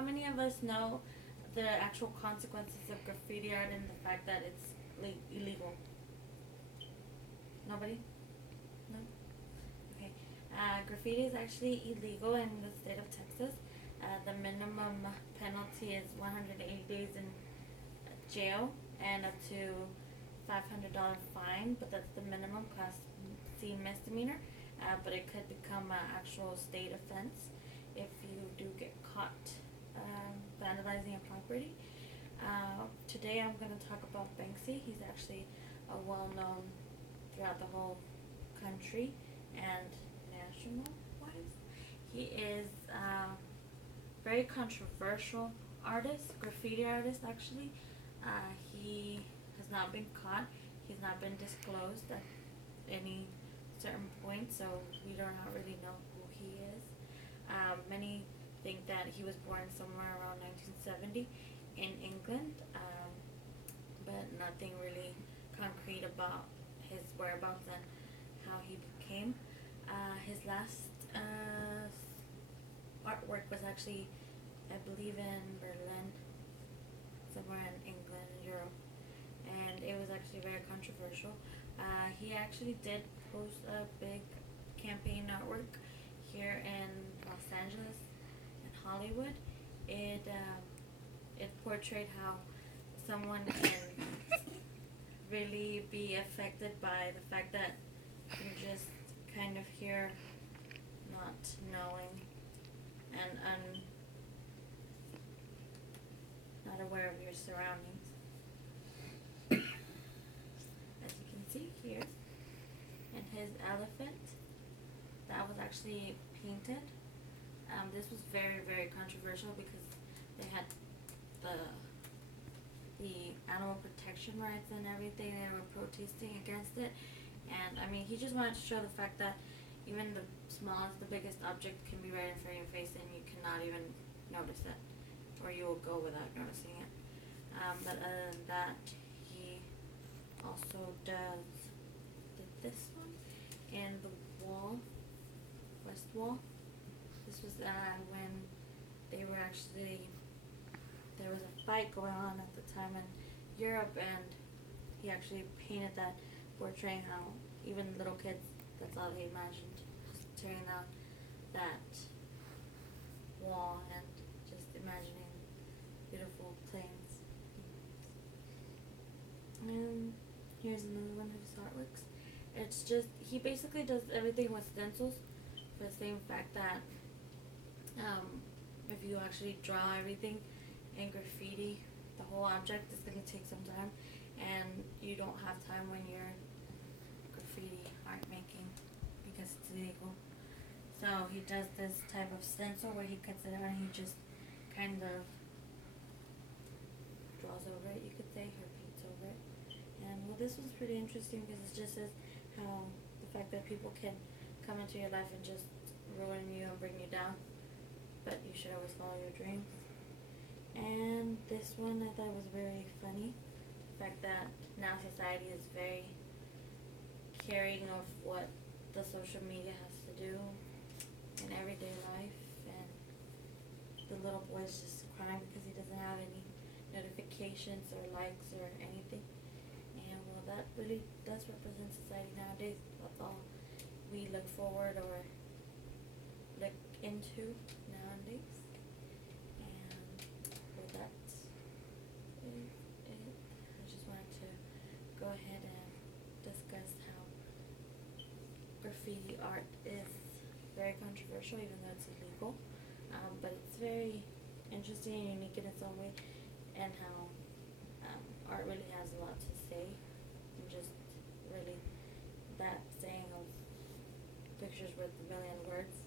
how many of us know the actual consequences of graffiti art and the fact that it's illegal? Nobody? No? Okay. Graffiti is actually illegal in the state of Texas. The minimum penalty is 180 days in jail and up to $500 fine, but that's the minimum class C misdemeanor. But it could become an actual state offense if you do get caught vandalizing a property. Today I'm going to talk about Banksy. He's actually a well-known throughout the whole country and national-wise. He is a very controversial artist, graffiti artist actually. He has not been caught. He's not been disclosed at any certain point, so we do not really know who he is. Many think that he was born somewhere around 1970 in England, but nothing really concrete about his whereabouts and how he became. His last artwork was actually, I believe, in Berlin, somewhere in England, Europe, and it was actually very controversial. He actually did post a big campaign artwork here in Los Angeles and Hollywood. It portrayed how someone can really be affected by the fact that you're just kind of here not knowing and not aware of your surroundings. As you can see here, and his elephant that was actually painted. This was very, very controversial because they had the animal protection rights and everything. They were protesting against it, and I mean, he just wanted to show the fact that even the smallest, the biggest object can be right in front of your face, and you cannot even notice it, or you will go without noticing it. But other than that, he also did this one and the wall, west wall. This was when they were actually, there was a fight going on at the time in Europe, and he actually painted that, portraying how even little kids, that's all they imagined, just tearing down that wall and just imagining beautiful plains. And here's another one of his artworks. It's just, he basically does everything with stencils, for the same fact that if you actually draw everything in graffiti, the whole object is going to take some time, and you don't have time when you're graffiti art making because it's illegal. So he does this type of stencil where he cuts it out and he just kind of draws over it, you could say, or paints over it. And well, this was pretty interesting because it just says how the fact that people can come into your life and just ruin you and bring you down, but you should always follow your dreams. And this one I thought was very funny, the fact that now society is very caring of what the social media has to do in everyday life, and the little boy's just crying because he doesn't have any notifications or likes or anything. And well, that really does represent society nowadays. That's all we look forward or look into nowadays. And well, that's it. I just wanted to go ahead and discuss how graffiti art is very controversial, even though it's illegal. But it's very interesting and unique in its own way, and how art really has a lot to say, and just really that saying of pictures worth a million words.